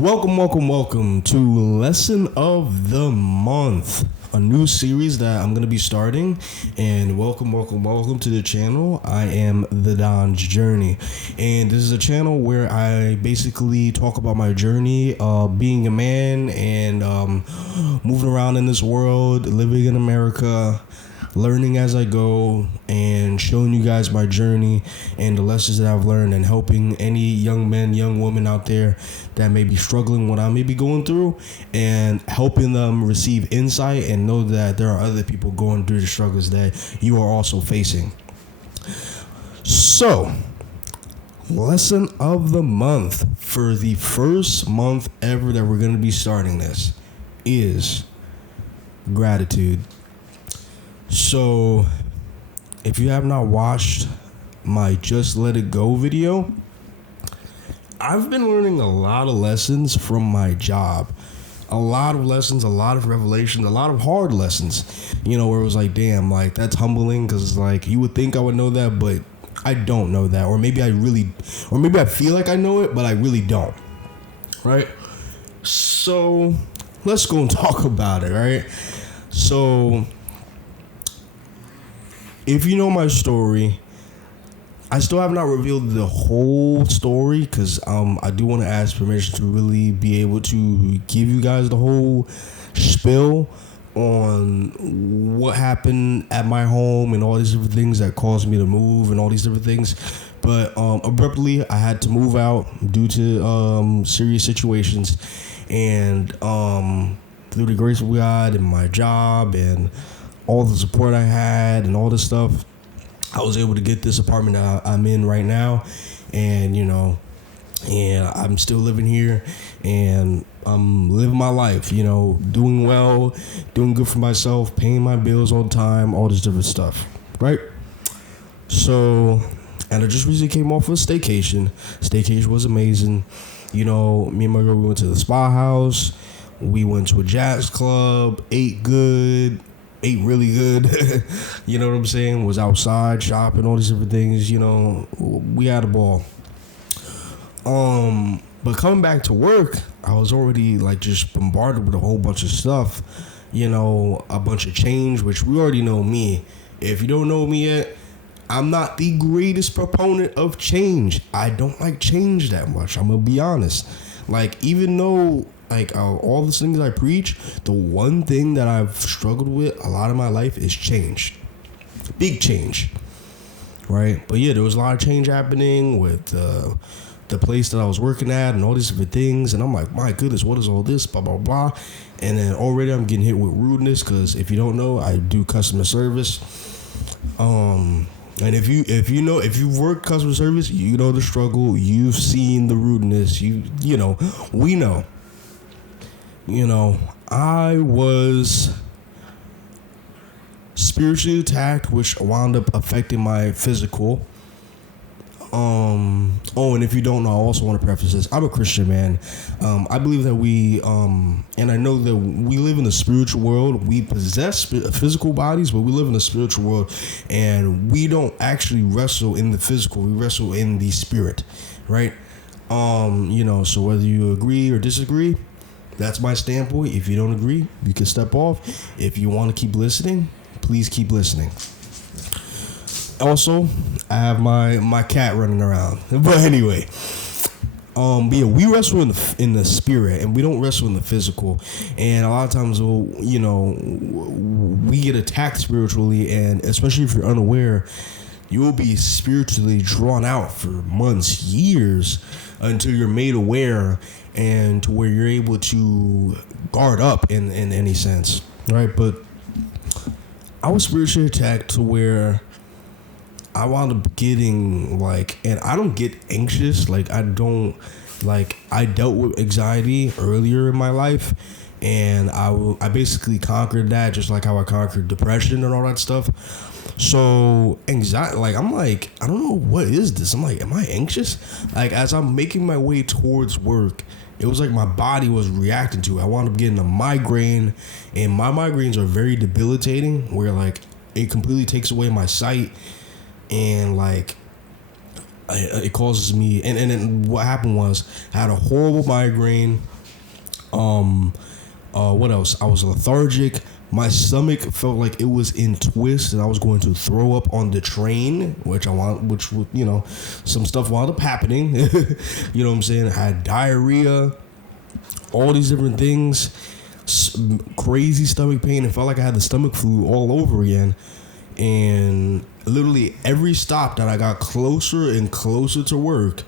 Welcome to Lesson of the Month, a new series that I'm going to be starting. And welcome to the channel. I am The Don's Journey. And this is a channel where I basically talk about my journey of being a man and moving around in this world, living in America, learning as I go, and showing you guys my journey and the lessons that I've learned, and helping any young men, young women out there that may be struggling what I may be going through, and helping them receive insight and know that there are other people going through the struggles that you are also facing. So, lesson of the month for the first month ever that we're going to be starting this is gratitude. So, if you have not watched my Just Let It Go video, I've been learning a lot of lessons from my job. A lot of lessons, a lot of revelations, a lot of hard lessons. You know, where it was like, damn, like, that's humbling, because, like, you would think I would know that, but I don't know that. Or maybe I feel like I know it, but I really don't. Right? So, let's go and talk about it, right? So, if you know my story, I still have not revealed the whole story, because I do want to ask permission to really be able to give you guys the whole spiel on what happened at my home and all these different things that caused me to move and all these different things. But abruptly, I had to move out due to serious situations, and through the grace of God and my job and all the support I had and all this stuff, I was able to get this apartment that I'm in right now. And, you know, and I'm still living here, and I'm living my life, you know, doing well, doing good for myself, paying my bills on time, all this different stuff, right? So, and I just recently came off of a staycation. Staycation was amazing. You know, me and my girl, we went to the spa house. We went to a jazz club, ate really good. You know what I'm saying? Was outside shopping, all these different things. You know, we had a ball. But coming back to work, I was already like just bombarded with a whole bunch of stuff. You know, a bunch of change, which we already know me. If you don't know me yet, I'm not the greatest proponent of change. I don't like change that much. I'm gonna be honest. Like, even though, like, all the things I preach, the one thing that I've struggled with a lot of my life is change. Big change. Right? But yeah, there was a lot of change happening with the place that I was working at and all these different things. And I'm like, my goodness, what is all this? Blah, blah, blah. And then already I'm getting hit with rudeness, because if you don't know, I do customer service. And if you've worked customer service, you know the struggle. You've seen the rudeness. We know. You know, I was spiritually attacked, which wound up affecting my physical. And if you don't know, I also want to preface this. I'm a Christian man. I believe that and I know that we live in a spiritual world. We possess physical bodies, but we live in a spiritual world, and we don't actually wrestle in the physical. We wrestle in the spirit, right? So whether you agree or disagree, that's my standpoint. If you don't agree, you can step off. If you want to keep listening, please keep listening. Also, I have my cat running around. But anyway, but yeah, we wrestle in the spirit, and we don't wrestle in the physical. And a lot of times, we get attacked spiritually, and especially if you're unaware, you will be spiritually drawn out for months, years, until you're made aware, and to where you're able to guard up in any sense, right? But I was spiritually attacked to where I wound up getting, like, and I don't get anxious. Like, I dealt with anxiety earlier in my life, and I basically conquered that, just like how I conquered depression and all that stuff. So anxiety, like, I'm like, I don't know, what is this? I'm like, am I anxious? Like, as I'm making my way towards work, it was like my body was reacting to it. I wound up getting a migraine, and my migraines are very debilitating, where, like, it completely takes away my sight. And, like, it causes me, and then what happened was I had a horrible migraine. What else? I was lethargic. My stomach felt like it was in twists, and I was going to throw up on the train, which some stuff wound up happening. You know what I'm saying? I had diarrhea, all these different things, crazy stomach pain. It felt like I had the stomach flu all over again. And literally every stop that I got closer and closer to work,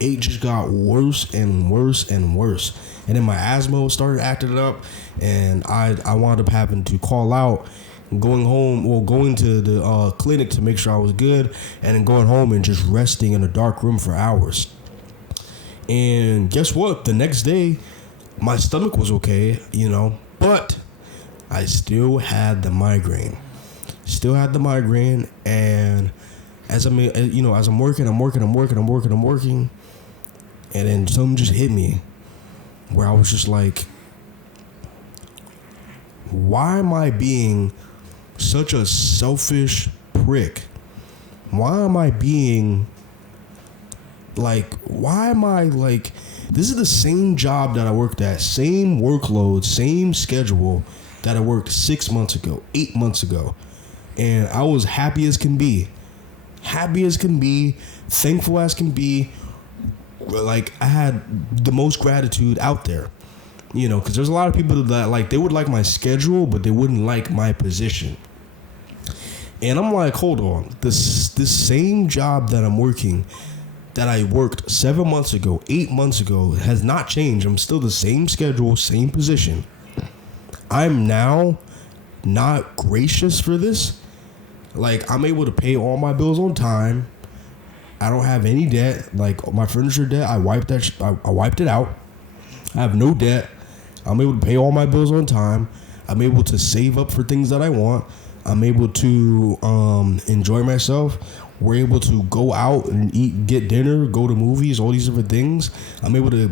it just got worse and worse and worse. And then my asthma started acting up, and I wound up having to call out, going home, or going to the clinic to make sure I was good, and then going home and just resting in a dark room for hours. And guess what? The next day, my stomach was okay, but I still had the migraine. And as I'm working, and then something just hit me, where I was just like, why am I being such a selfish prick? Why am I this is the same job that I worked at, same workload, same schedule that I worked 6 months ago, 8 months ago. And I was happy as can be, thankful as can be. Like, I had the most gratitude out there, because there's a lot of people that they would like my schedule, but they wouldn't like my position. And I'm like, hold on, this same job that I'm working, that I worked 7 months ago, 8 months ago, has not changed. I'm still the same schedule, same position. I'm now not gracious for this. Like, I'm able to pay all my bills on time. I don't have any debt. Like, my furniture debt, I wiped it out. I have no debt. I'm able to pay all my bills on time. I'm able to save up for things that I want. I'm able to enjoy myself. We're able to go out and eat, get dinner, go to movies, all these different things. I'm able to,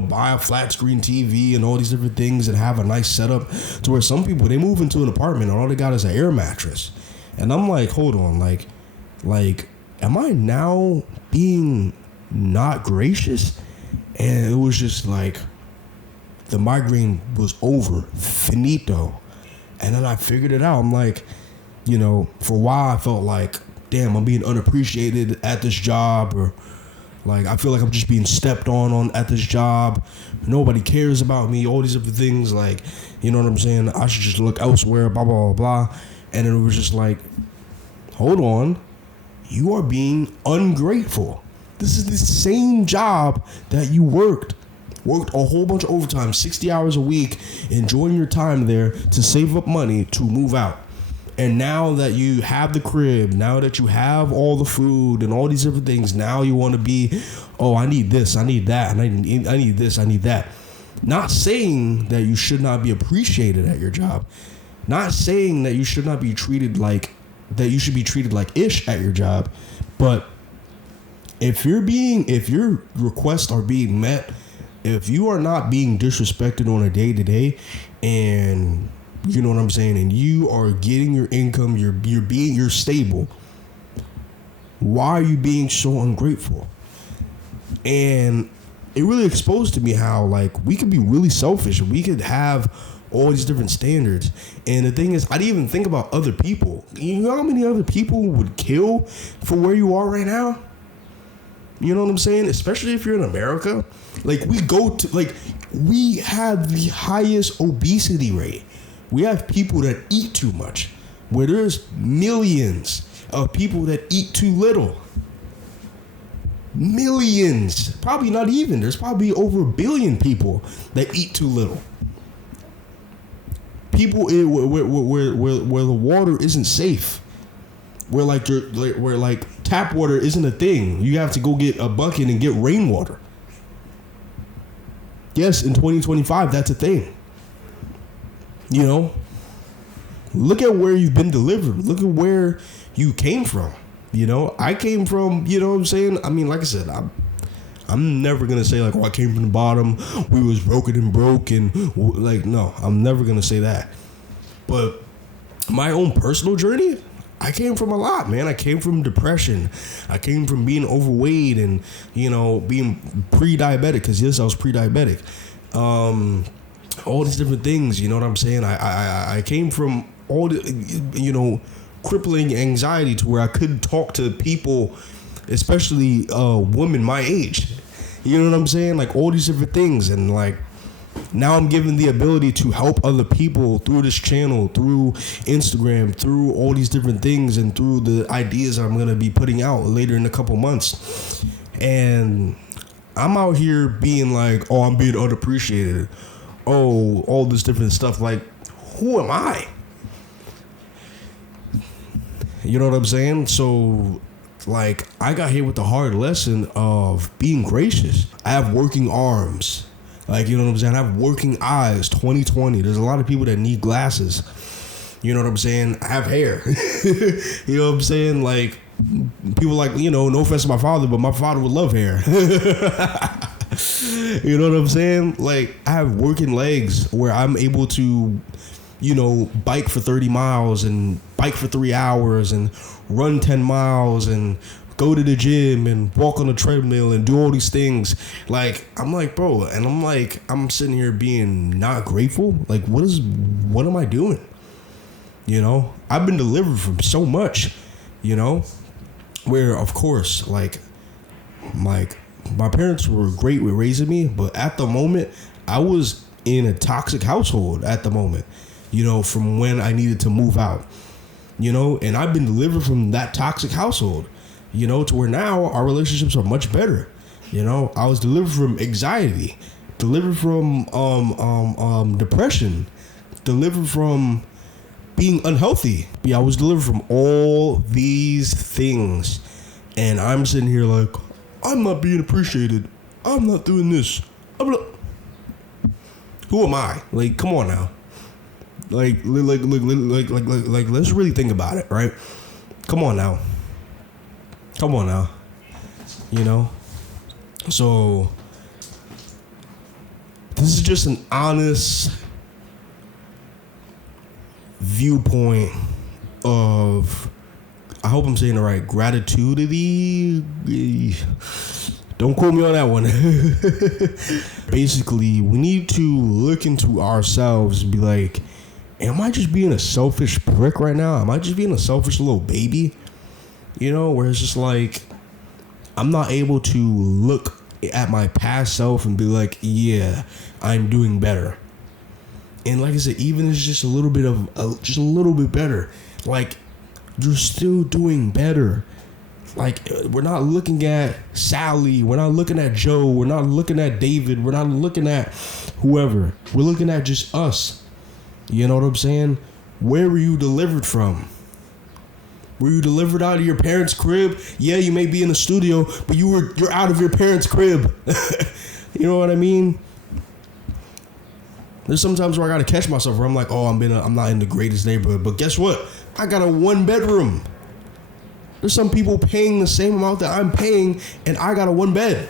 buy a flat screen TV and all these different things and have a nice setup, to where some people, they move into an apartment and all they got is an air mattress. And I'm like, hold on, like, am I now being not gracious? And it was just like, the migraine was over, finito. And then I figured it out. I'm like, for a while I felt like, damn, I'm being unappreciated at this job, or like, I feel like I'm just being stepped on at this job. Nobody cares about me, all these other things, like, you know what I'm saying? I should just look elsewhere, blah, blah, blah, blah. And it was just like, hold on, you are being ungrateful. This is the same job that you worked a whole bunch of overtime, 60 hours a week, enjoying your time there to save up money to move out. And now that you have the crib, now that you have all the food and all these different things, now you want to be, I need this, I need that, and I need this, I need that. Not saying that you should not be appreciated at your job. Not saying that you should not be treated like, that you should be treated like ish at your job. But if your requests are being met, if you are not being disrespected on a day-to-day, and you know what I'm saying, and you are getting your income, you're stable, why are you being so ungrateful? And it really exposed to me how, like, we could be really selfish. We could have all these different standards. And the thing is, I didn't even think about other people. You know how many other people would kill for where you are right now? You know what I'm saying? Especially if you're in America. Like, we have the highest obesity rate. We have people that eat too much, where there's millions of people that eat too little. Millions. Probably not even. There's probably over 1 billion people that eat too little. People where the water isn't safe, where tap water isn't a thing. You have to go get a bucket and get rainwater. Yes, in 2025, that's a thing. Look at where you've been delivered. Look at where you came from. I came from, you know what I'm saying? I mean, like I said, I'm never going to say, like, I came from the bottom, we was broken and broke, and, like, no, I'm never going to say that. But my own personal journey, I came from a lot, man. I came from depression. I came from being overweight and, being pre-diabetic, because yes, I was pre-diabetic. All these different things, you know what I'm saying? I came from all the, crippling anxiety to where I couldn't talk to people, especially women my age. You know what I'm saying? Like all these different things. And like, now I'm given the ability to help other people through this channel, through Instagram, through all these different things, and through the ideas I'm going to be putting out later in a couple months. And I'm out here being like, oh, I'm being unappreciated. Oh, all this different stuff. Like, who am I? You know what I'm saying? So, like, I got hit with the hard lesson of being gracious. I have working arms. Like, you know what I'm saying? I have working eyes, 20/20. There's a lot of people that need glasses. You know what I'm saying? I have hair. You know what I'm saying? Like, people like, no offense to my father, but my father would love hair. You know what I'm saying? Like, I have working legs where I'm able to, bike for 30 miles and bike for 3 hours and run 10 miles and go to the gym and walk on the treadmill and do all these things. Like, I'm like, bro, and I'm sitting here being not grateful. Like, what am I doing? I've been delivered from so much, where, of course, like my parents were great with raising me, but at the moment, I was in a toxic household at the moment, from when I needed to move out, and I've been delivered from that toxic household, to where now our relationships are much better. I was delivered from anxiety, delivered from depression, delivered from being unhealthy. Yeah, I was delivered from all these things, and I'm sitting here like, I'm not being appreciated. I'm not doing this. Who am I? Like, come on now. Like, let's really think about it, right? Come on now. So this is just an honest viewpoint of, I hope I'm saying it right, gratitude. Don't quote me on that one. Basically, we need to look into ourselves and be like, am I just being a selfish prick right now? Am I just being a selfish little baby? Where it's just like, I'm not able to look at my past self and be like, yeah, I'm doing better. And like I said, even if it's just a little bit better, like, you're still doing better. Like, we're not looking at Sally, we're not looking at Joe, we're not looking at David, we're not looking at whoever. We're looking at just us. You know what I'm saying? Where were you delivered from? Were you delivered out of your parents' crib? Yeah, you may be in the studio, but you're out of your parents' crib. You know what I mean? There's sometimes where I gotta catch myself where I'm like, oh, I'm not in the greatest neighborhood, but guess what? I got a 1-bedroom. There's some people paying the same amount that I'm paying, and I got a 1-bed.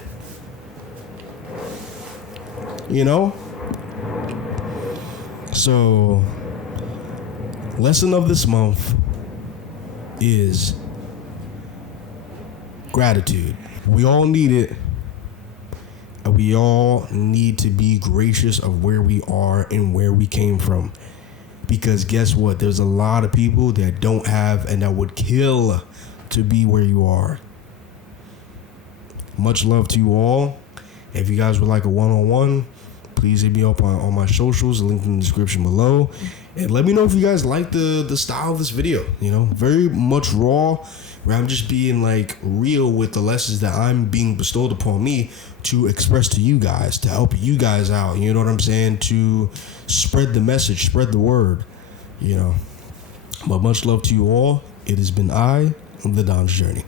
So, lesson of this month is gratitude. We all need it. And we all need to be gracious of where we are and where we came from. Because guess what? There's a lot of people that don't have and that would kill to be where you are. Much love to you all. If you guys would like a one-on-one, please hit me up on my socials, link in the description below. And let me know if you guys like the style of this video. Very much raw, where I'm just being like real with the lessons that I'm being bestowed upon me to express to you guys, to help you guys out. You know what I'm saying? To spread the message, spread the word. But much love to you all. It has been the Don's Journey.